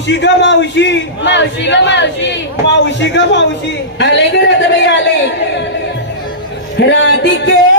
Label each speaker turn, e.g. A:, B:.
A: मावशी ग मावशी.
B: मावशी ग मावशी.
A: मावशी ग मावशी.
C: आले ग राधाबाई आले. राधिके